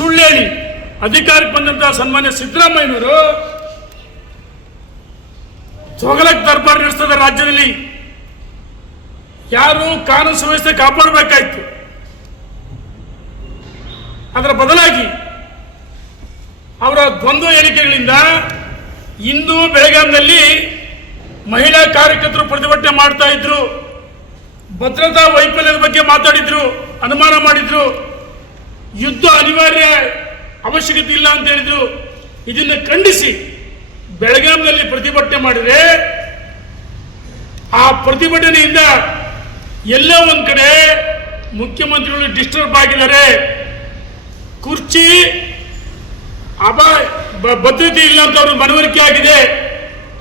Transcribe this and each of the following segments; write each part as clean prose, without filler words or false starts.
ಸುಳ್ಳು ಹೇಳಿ ಅಧಿಕಾರಕ್ಕೆ ಬಂದಂತಹ ಸನ್ಮಾನ್ಯ ಸಿದ್ದರಾಮಯ್ಯನವರು ತೊಗಲಕ್ ದರ್ಬಾರ್ ನಡೆಸ್ತದೆ ರಾಜ್ಯದಲ್ಲಿ. ಯಾರು ಕಾನೂನು ಸುವ್ಯವಸ್ಥೆ ಕಾಪಾಡಬೇಕಾಯ್ತು, ಅದರ ಬದಲಾಗಿ ಅವರ ದ್ವಂದ್ವ ಹೇಳಿಕೆಗಳಿಂದ ಇಂದು ಬೆಳಗಾವಿನಲ್ಲಿ ಮಹಿಳಾ ಕಾರ್ಯಕರ್ತರು ಪ್ರತಿಭಟನೆ ಮಾಡ್ತಾ ಇದ್ರು, ಭದ್ರತಾ ವೈಫಲ್ಯದ ಬಗ್ಗೆ ಮಾತಾಡಿದ್ರು, ಅನುಮಾನ ಮಾಡಿದ್ರು, ಯುದ್ಧ ಅನಿವಾರ್ಯ ಅವಶ್ಯಕತೆ ಇಲ್ಲ ಅಂತ ಹೇಳಿದ್ರು. ಇದನ್ನು ಖಂಡಿಸಿ ಬೆಳಗಾವಿನಲ್ಲಿ ಪ್ರತಿಭಟನೆ ಮಾಡಿದರೆ ಆ ಪ್ರತಿಭಟನೆಯಿಂದ ಎಲ್ಲೋ ಒಂದ್ ಕಡೆ ಮುಖ್ಯಮಂತ್ರಿಗಳು ಡಿಸ್ಟರ್ಬ್ ಆಗಿದ್ದಾರೆ, ಕುರ್ಚಿ ಭದ್ರತೆ ಇಲ್ಲ ಅಂತ ಅವರು ಮನವರಿಕೆ ಆಗಿದೆ,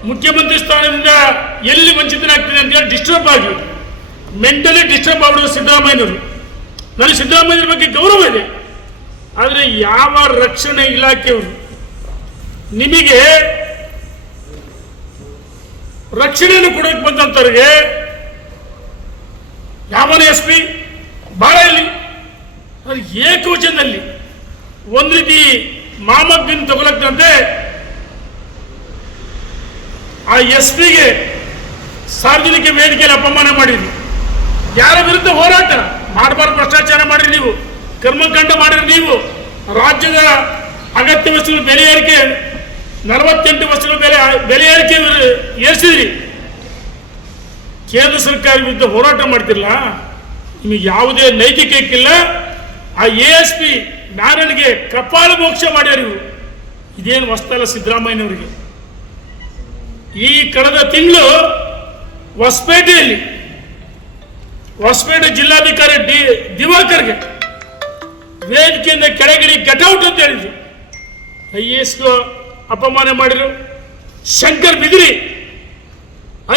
ಮುಖ್ಯಮಂತ್ರಿ ಸ್ಥಾನದಿಂದ ಎಲ್ಲಿ ವಂಚಿತನಾಗ್ತಿದೆ ಅಂತ ಹೇಳಿ ಡಿಸ್ಟರ್ಬ್ ಆಗಿ ಮೆಂಟಲಿ ಡಿಸ್ಟರ್ಬ್ ಆಗ್ಬಿಡೋದು ಸಿದ್ದರಾಮಯ್ಯನವರು. ನನಗೆ ಸಿದ್ದರಾಮಯ್ಯರ ಬಗ್ಗೆ ಗೌರವ ಇದೆ, ಆದರೆ ಯಾವ ರಕ್ಷಣೆ ಇಲಾಖೆಯವರು ನಿಮಗೆ ರಕ್ಷಣೆಯನ್ನು ಕೊಡೋಕೆ ಬಂದಂತವ್ರಿಗೆ ಯಾವನೇ ಎಸ್ ಪಿ ಬಹಳ ಇಲ್ಲಿ ಅದು ಏಕವಚನದಲ್ಲಿ ಒಂದು ರೀತಿ ಮಾಮಗ್ದಿನ ತಗೊಳಕ್ಕಂತೆ ಆ ಎಸ್ ಪಿಗೆ ಸಾರ್ವಜನಿಕ ವೇದಿಕೆಯಲ್ಲಿ ಅಪಮಾನ ಮಾಡಿದ್ರಿ. ಯಾರ ವಿರುದ್ಧ ಹೋರಾಟ ಮಾಡಬಾರ್ದು, ಭ್ರಷ್ಟಾಚಾರ ಮಾಡಿರಿ ನೀವು, ಕರ್ಮಕಾಂಡ ಮಾಡಿರಿ ನೀವು, ರಾಜ್ಯದ ಅಗತ್ಯ ವಸ್ತುಗಳ ಬೆಲೆ ಏರಿಕೆ 48 ವಸ್ತುಗಳ ಬೆಲೆ ಏರಿಕೆ ಏರಿಸಿದ್ರಿ. ಕೇಂದ್ರ ಸರ್ಕಾರ ವಿರುದ್ಧ ಹೋರಾಟ ಮಾಡ್ತಿರಲ್ಲ, ನಿಮಗೆ ಯಾವುದೇ ನೈತಿಕತೆ ಇಲ್ಲ. ಆ ASP ನಾರಾಯಣ್ಗೆ ಕಪಾಳ ಮೋಕ್ಷ ಮಾಡ್ಯಾರ ಇವರು. ಇದೇನು ಹೊಸ್ತಲ್ಲ ಸಿದ್ದರಾಮಯ್ಯನವರಿಗೆ. ಈ ಕಳೆದ ತಿಂಗಳು ಹೊಸಪೇಟೆ ಜಿಲ್ಲಾಧಿಕಾರಿ ದಿವಾಕರ್ಗೆ ವೇದಿಕೆಯಿಂದ ಕೆಳಗಿಡಿ ಗೆಟ್ಔಟ್ ಅಂತ ಹೇಳಿದ್ರು. IAS ಅಪಮಾನ ಮಾಡಿದ್ರು. ಶಂಕರ್ ಬಿದಿರಿ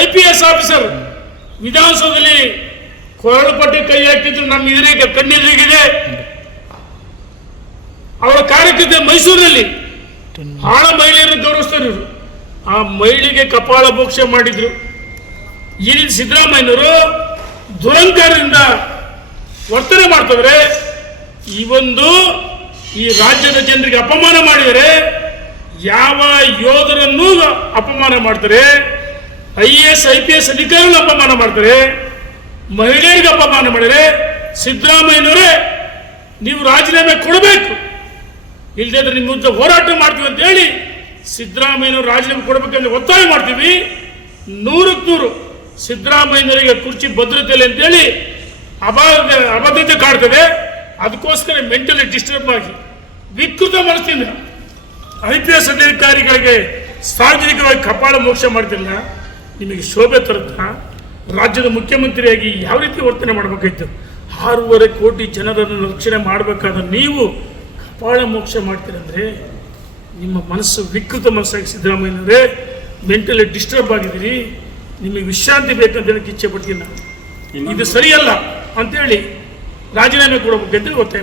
IPS ಆಫೀಸರ್ ವಿಧಾನಸೌಧದಲ್ಲಿ ಕೊರಳು ಪಟ್ಟಿ ಕೈ ಹಾಕಿದ್ರು. ನಮ್ಮ ಎದುರಿಗೆ ಕಣ್ಣೆದುರಿಗಿದೆ. ಅವರ ಕಾರ್ಯಕರ್ತ ಮೈಸೂರಿನಲ್ಲಿ ಆಳ ಮಹಿಳೆಯರನ್ನು ಗೌರವಿಸ್ತಾರೆ ಇವರು. ಆ ಮಹಿಳೆಗೆ ಕಪಾಳ ಮೋಕ್ಷ ಮಾಡಿದ್ರು. ಈ ರೀತಿ ಸಿದ್ದರಾಮಯ್ಯನವರು ದುರಂಕಾರದಿಂದ ವರ್ತನೆ ಮಾಡ್ತಿದ್ರೆ, ಈ ರಾಜ್ಯದ ಜನರಿಗೆ ಅಪಮಾನ ಮಾಡಿದರೆ ಯಾವ ಯೋಧರನ್ನೂ ಅಪಮಾನ ಮಾಡ್ತಾರೆ, IAS IPS ಅಧಿಕಾರಿಗಳು ಅಪಮಾನ ಮಾಡ್ತಾರೆ, ಮಹಿಳೆಯರಿಗೆ ಅಪಮಾನ ಮಾಡಿದರೆ ಸಿದ್ದರಾಮಯ್ಯನವರೇ ನೀವು ರಾಜೀನಾಮೆ ಕೊಡಬೇಕು, ಇಲ್ಲದೇ ನಿಮ್ಮ ವಿರುದ್ಧ ಹೋರಾಟ ಮಾಡ್ತೀವಿ ಅಂತ ಹೇಳಿ ಸಿದ್ದರಾಮಯ್ಯನವರು ರಾಜೀನಾಮೆ ಕೊಡಬೇಕಂದ್ರೆ ಒತ್ತಾಯ ಮಾಡ್ತೀವಿ. 100% ಸಿದ್ದರಾಮಯ್ಯನವರಿಗೆ ಕುರ್ಚಿ ಭದ್ರತೆ ಇಲ್ಲ ಅಂತೇಳಿ ಅಭದ್ರತೆ ಕಾಡ್ತದೆ. ಅದಕ್ಕೋಸ್ಕರ ಮೆಂಟಲಿ ಡಿಸ್ಟರ್ಬ್ ಆಗಿ ವಿಕೃತ ಮನಸ್ಸಿಂದ IPS ಅಧಿಕಾರಿಗಳಿಗೆ ಸಾರ್ವಜನಿಕವಾಗಿ ಕಪಾಳ ಮೋಕ್ಷ ಮಾಡ್ತಿಲ್ಲ. ನಿಮಗೆ ಶೋಭೆ ತರುತ್ತ ರಾಜ್ಯದ ಮುಖ್ಯಮಂತ್ರಿಯಾಗಿ ಯಾವ ರೀತಿ ವರ್ತನೆ ಮಾಡಬೇಕಾಯ್ತು? 6.5 ಕೋಟಿ ಜನರನ್ನು ರಕ್ಷಣೆ ಮಾಡಬೇಕಾದ ನೀವು ಕಪಾಳ ಮೋಕ್ಷ ಮಾಡ್ತೀರಂದ್ರೆ ನಿಮ್ಮ ಮನಸ್ಸು ವಿಕೃತ ಮನಸ್ಸಾಗಿ ಸಿದ್ದರಾಮಯ್ಯನವರೇ ಮೆಂಟಲಿ ಡಿಸ್ಟರ್ಬ್ ಆಗಿದ್ದೀರಿ. ನಿಮಗೆ ವಿಶ್ರಾಂತಿ ಬೇಕಂತ ಹೇಳಕ್ಕೆ ಇಚ್ಛೆ ಪಡ್ತೀನಿ ನಾನು. ಇದು ಸರಿಯಲ್ಲ ಅಂತೇಳಿ ರಾಜೀನಾಮೆ ಕೊಡಬೇಕಂತ ಒತ್ತಾಯ